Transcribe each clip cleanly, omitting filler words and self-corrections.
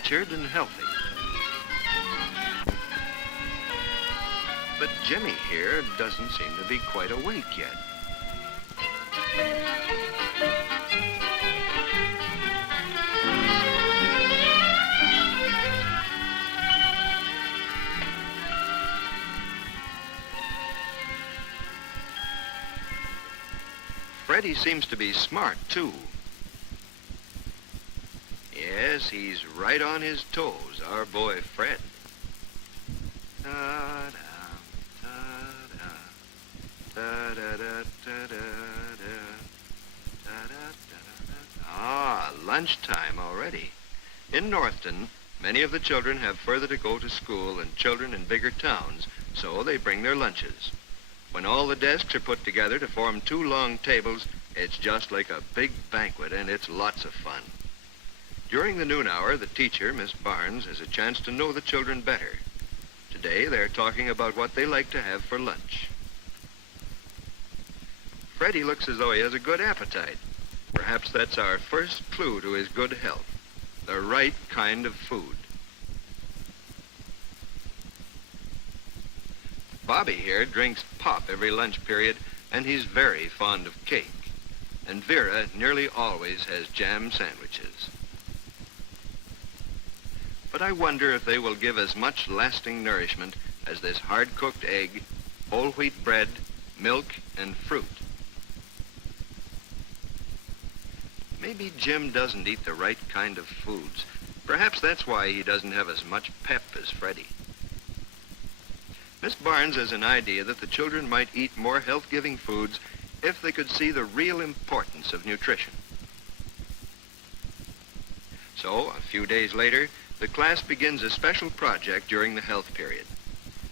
good-natured and healthy. But Jimmy here doesn't seem to be quite awake yet. Freddy seems to be smart, too. Yes, he's right on his toes, our boy Fred. Ah, lunchtime already. In Northton, many of the children have further to go to school than children in bigger towns, so they bring their lunches. When all the desks are put together to form 2 long tables, it's just like a big banquet, and it's lots of fun. During the noon hour, the teacher, Miss Barnes, has a chance to know the children better. Today, they're talking about what they like to have for lunch. Freddy looks as though he has a good appetite. Perhaps that's our first clue to his good health. The right kind of food. Bobby here drinks pop every lunch period, and he's very fond of cake. And Vera nearly always has jam sandwiches. But I wonder if they will give as much lasting nourishment as this hard-cooked egg, whole wheat bread, milk, and fruit. Maybe Jim doesn't eat the right kind of foods. Perhaps that's why he doesn't have as much pep as Freddy. Miss Barnes has an idea that the children might eat more health-giving foods if they could see the real importance of nutrition. So, a few days later, the class begins a special project during the health period.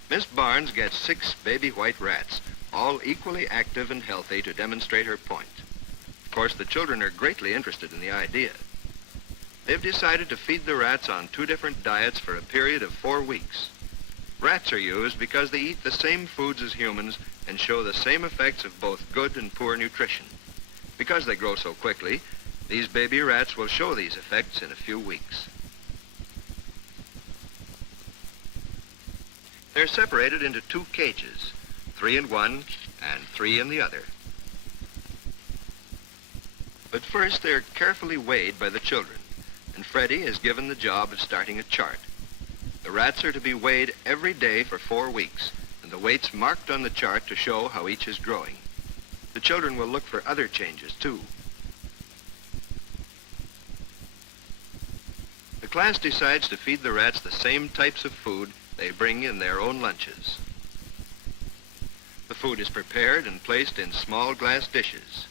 Miss Barnes gets 6 baby white rats, all equally active and healthy, to demonstrate her point. Of course, the children are greatly interested in the idea. They've decided to feed the rats on 2 different diets for a period of 4 weeks. Rats are used because they eat the same foods as humans and show the same effects of both good and poor nutrition. Because they grow so quickly, these baby rats will show these effects in a few weeks. They're separated into 2 cages, 3 in one and 3 in the other. But first, they're carefully weighed by the children, and Freddy is given the job of starting a chart. The rats are to be weighed every day for 4 weeks, and the weights marked on the chart to show how each is growing. The children will look for other changes, too. The class decides to feed the rats the same types of food they bring in their own lunches. The food is prepared and placed in small glass dishes.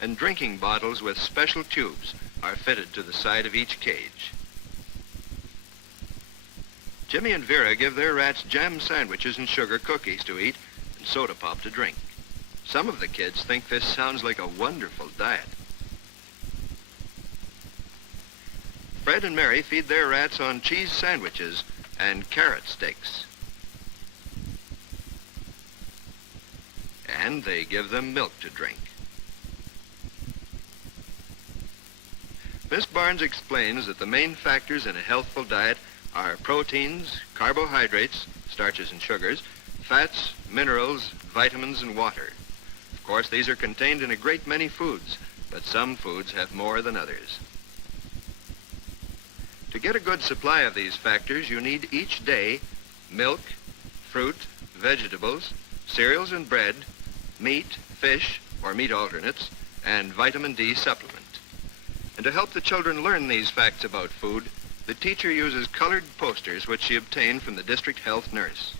And drinking bottles with special tubes are fitted to the side of each cage. Jimmy and Vera give their rats jam sandwiches and sugar cookies to eat and soda pop to drink. Some of the kids think this sounds like a wonderful diet. Fred and Mary feed their rats on cheese sandwiches and carrot sticks. And they give them milk to drink. Miss Barnes explains that the main factors in a healthful diet are proteins, carbohydrates, starches and sugars, fats, minerals, vitamins, and water. Of course, these are contained in a great many foods, but some foods have more than others. To get a good supply of these factors, you need each day milk, fruit, vegetables, cereals and bread, meat, fish, or meat alternates, and vitamin D supplement. And to help the children learn these facts about food, the teacher uses colored posters which she obtained from the district health nurse.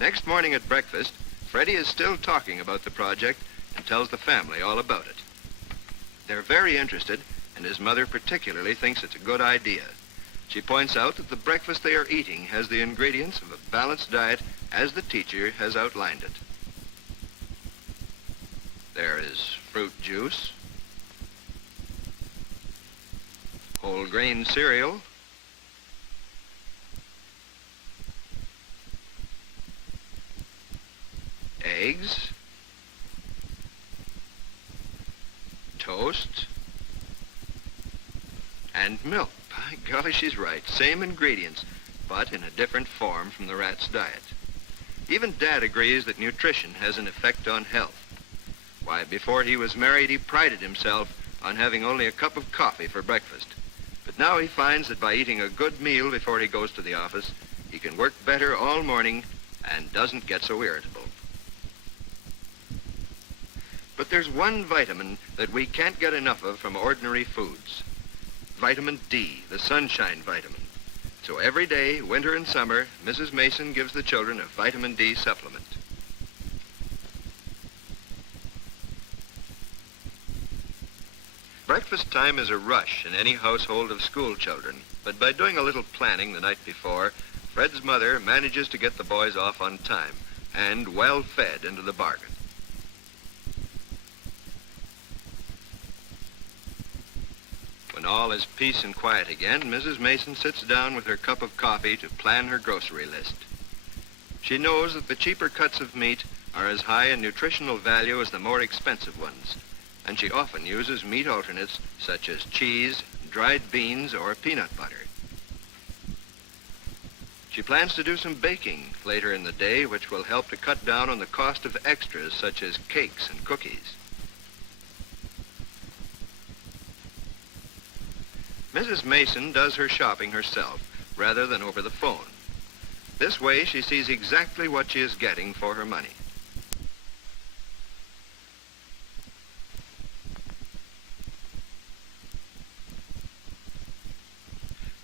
Next morning at breakfast, Freddy is still talking about the project and tells the family all about it. They're very interested, and his mother particularly thinks it's a good idea. She points out that the breakfast they are eating has the ingredients of a balanced diet as the teacher has outlined it. There is fruit juice, whole grain cereal, eggs, And milk. By golly, she's right. Same ingredients, but in a different form from the rat's diet. Even Dad agrees that nutrition has an effect on health. Why, before he was married, he prided himself on having only a cup of coffee for breakfast. But now he finds that by eating a good meal before he goes to the office, he can work better all morning and doesn't get so irritable. But there's one vitamin that we can't get enough of from ordinary foods. Vitamin D, the sunshine vitamin. So every day, winter and summer, Mrs. Mason gives the children a vitamin D supplement. Breakfast time is a rush in any household of school children, but by doing a little planning the night before, Fred's mother manages to get the boys off on time and well fed into the bargain. When all is peace and quiet again, Mrs. Mason sits down with her cup of coffee to plan her grocery list. She knows that the cheaper cuts of meat are as high in nutritional value as the more expensive ones, and she often uses meat alternates such as cheese, dried beans, or peanut butter. She plans to do some baking later in the day, which will help to cut down on the cost of extras such as cakes and cookies. Mrs. Mason does her shopping herself rather than over the phone. This way she sees exactly what she is getting for her money.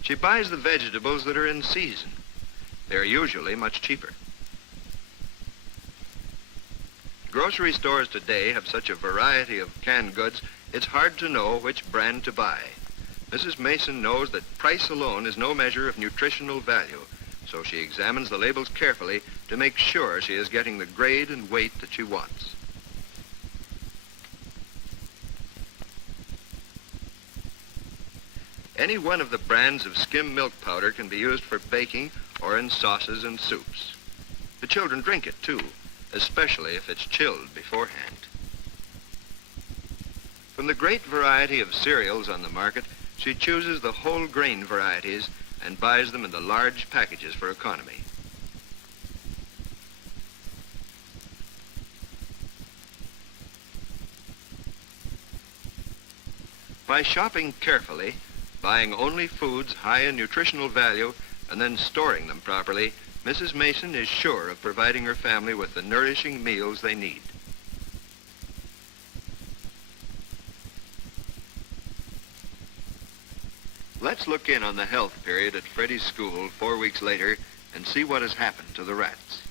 She buys the vegetables that are in season. They're usually much cheaper. Grocery stores today have such a variety of canned goods, it's hard to know which brand to buy. Mrs. Mason knows that price alone is no measure of nutritional value, so she examines the labels carefully to make sure she is getting the grade and weight that she wants. Any one of the brands of skim milk powder can be used for baking or in sauces and soups. The children drink it too, especially if it's chilled beforehand. From the great variety of cereals on the market, she chooses the whole grain varieties and buys them in the large packages for economy. By shopping carefully, buying only foods high in nutritional value, and then storing them properly, Mrs. Mason is sure of providing her family with the nourishing meals they need. Let's look in on the health period at Freddy's school 4 weeks later and see what has happened to the rats.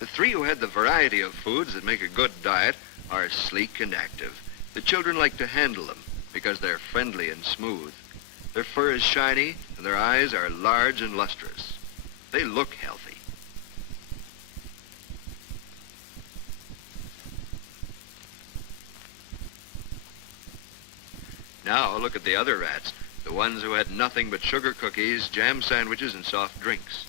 The three who had the variety of foods that make a good diet are sleek and active. The children like to handle them because they're friendly and smooth. Their fur is shiny and their eyes are large and lustrous. They look healthy. Now look at the other rats, the ones who had nothing but sugar cookies, jam sandwiches, and soft drinks.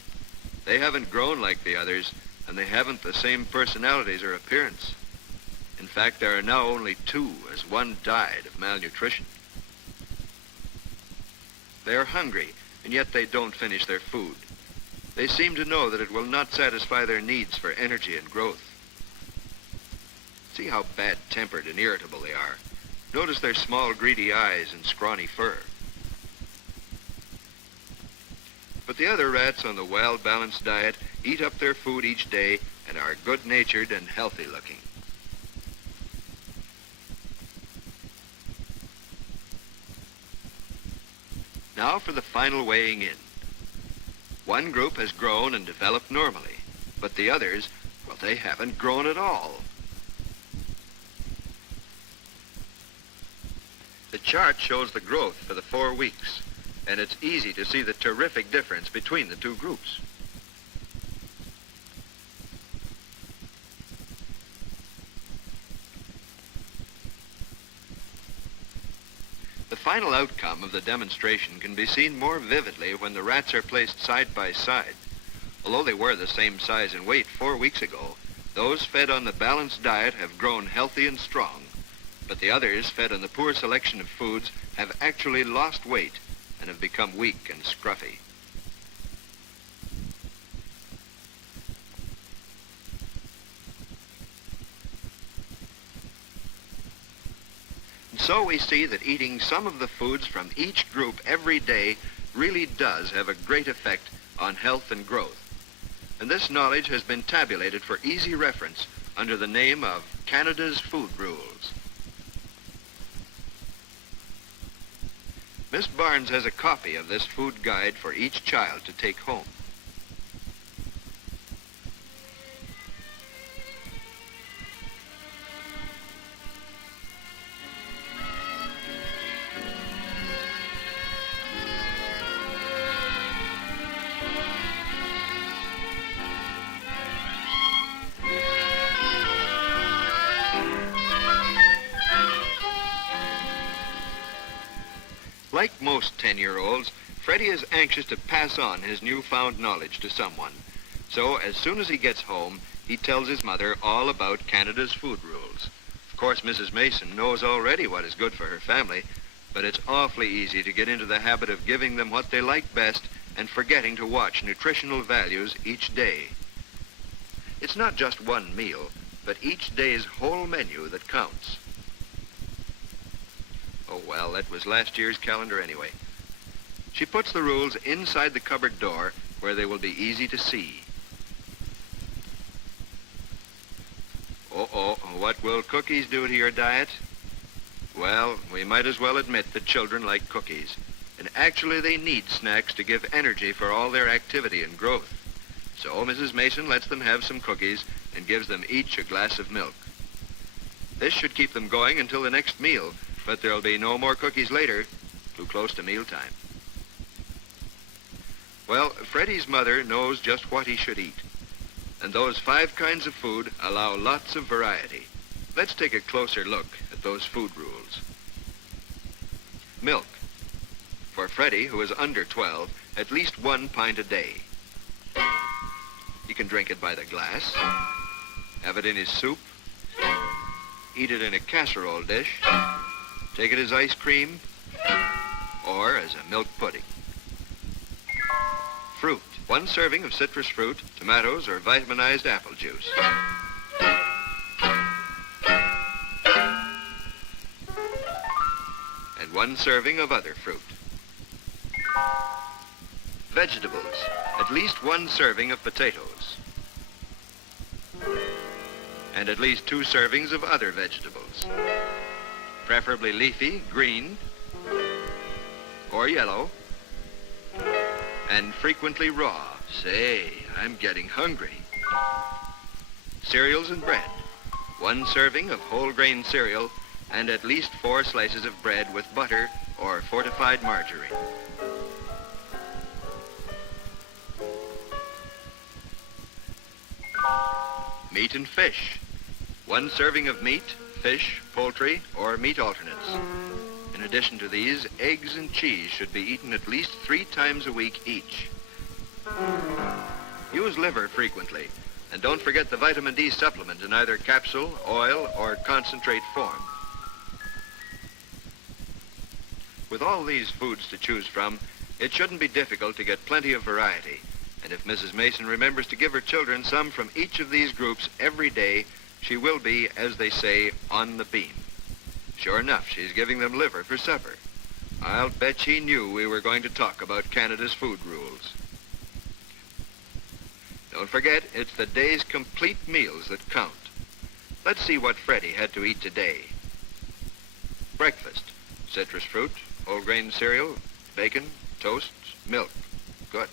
They haven't grown like the others, and they haven't the same personalities or appearance. In fact, there are now only 2, as one died of malnutrition. They are hungry, and yet they don't finish their food. They seem to know that it will not satisfy their needs for energy and growth. See how bad-tempered and irritable they are. Notice their small, greedy eyes and scrawny fur. But the other rats on the well-balanced diet eat up their food each day and are good-natured and healthy-looking. Now for the final weighing in. One group has grown and developed normally, but the others, well, they haven't grown at all. The chart shows the growth for the 4 weeks, and it's easy to see the terrific difference between the 2 groups. The final outcome of the demonstration can be seen more vividly when the rats are placed side by side. Although they were the same size and weight 4 weeks ago, Those fed on the balanced diet have grown healthy and strong, but the others fed on the poor selection of foods have actually lost weight and have become weak and scruffy. And so we see that eating some of the foods from each group every day really does have a great effect on health and growth. And this knowledge has been tabulated for easy reference under the name of Canada's Food Rules. Miss Barnes has a copy of this food guide for each child to take home. Like most 10-year-olds, Freddy is anxious to pass on his newfound knowledge to someone. So as soon as he gets home, he tells his mother all about Canada's food rules. Of course, Mrs. Mason knows already what is good for her family, but it's awfully easy to get into the habit of giving them what they like best and forgetting to watch nutritional values each day. It's not just one meal, but each day's whole menu that counts. Oh, well, that was last year's calendar anyway. She puts the rules inside the cupboard door where they will be easy to see. Uh-oh, what will cookies do to your diet? Well, we might as well admit that children like cookies. And actually they need snacks to give energy for all their activity and growth. So Mrs. Mason lets them have some cookies and gives them each a glass of milk. This should keep them going until the next meal, but there'll be no more cookies later, too close to mealtime. Well, Freddy's mother knows just what he should eat. And those 5 kinds of food allow lots of variety. Let's take a closer look at those food rules. Milk. For Freddy, who is under 12, at least 1 pint a day. He can drink it by the glass, have it in his soup, eat it in a casserole dish, take it as ice cream, or as a milk pudding. Fruit. 1 serving of citrus fruit, tomatoes, or vitaminized apple juice. And 1 serving of other fruit. Vegetables. At least 1 serving of potatoes. And at least 2 servings of other vegetables. Preferably leafy, green, or yellow, and frequently raw. Say, I'm getting hungry. Cereals and bread. 1 serving of whole grain cereal, and at least 4 slices of bread with butter or fortified margarine. Meat and fish. 1 serving of meat, fish, poultry, or meat alternates. In addition to these, eggs and cheese should be eaten at least 3 times a week each. Use liver frequently, and don't forget the vitamin D supplement in either capsule, oil, or concentrate form. With all these foods to choose from, it shouldn't be difficult to get plenty of variety. And if Mrs. Mason remembers to give her children some from each of these groups every day, she will be, as they say, on the beam. Sure enough, she's giving them liver for supper. I'll bet she knew we were going to talk about Canada's food rules. Don't forget, it's the day's complete meals that count. Let's see what Freddy had to eat today. Breakfast. Citrus fruit, whole grain cereal, bacon, toast, milk. Good.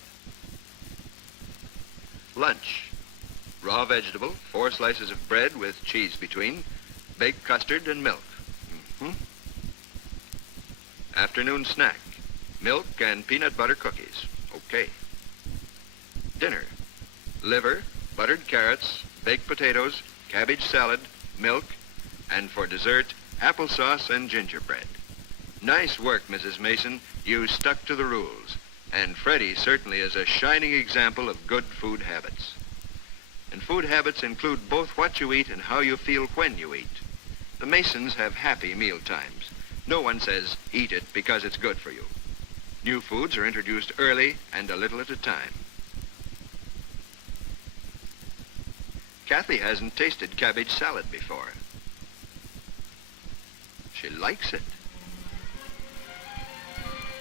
Lunch. Raw vegetable, 4 slices of bread with cheese between, baked custard and milk. Afternoon snack. Milk and peanut butter cookies. Okay. Dinner. Liver, buttered carrots, baked potatoes, cabbage salad, milk, and for dessert, applesauce and gingerbread. Nice work, Mrs. Mason. You stuck to the rules. And Freddy certainly is a shining example of good food habits. And food habits include both what you eat and how you feel when you eat. The Masons have happy meal times. No one says, eat it because it's good for you. New foods are introduced early and a little at a time. Kathy hasn't tasted cabbage salad before. She likes it.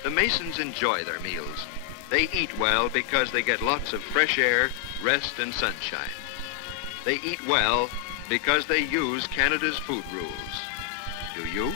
The Masons enjoy their meals. They eat well because they get lots of fresh air, rest, and sunshine. They eat well because they use Canada's food rules. Do you?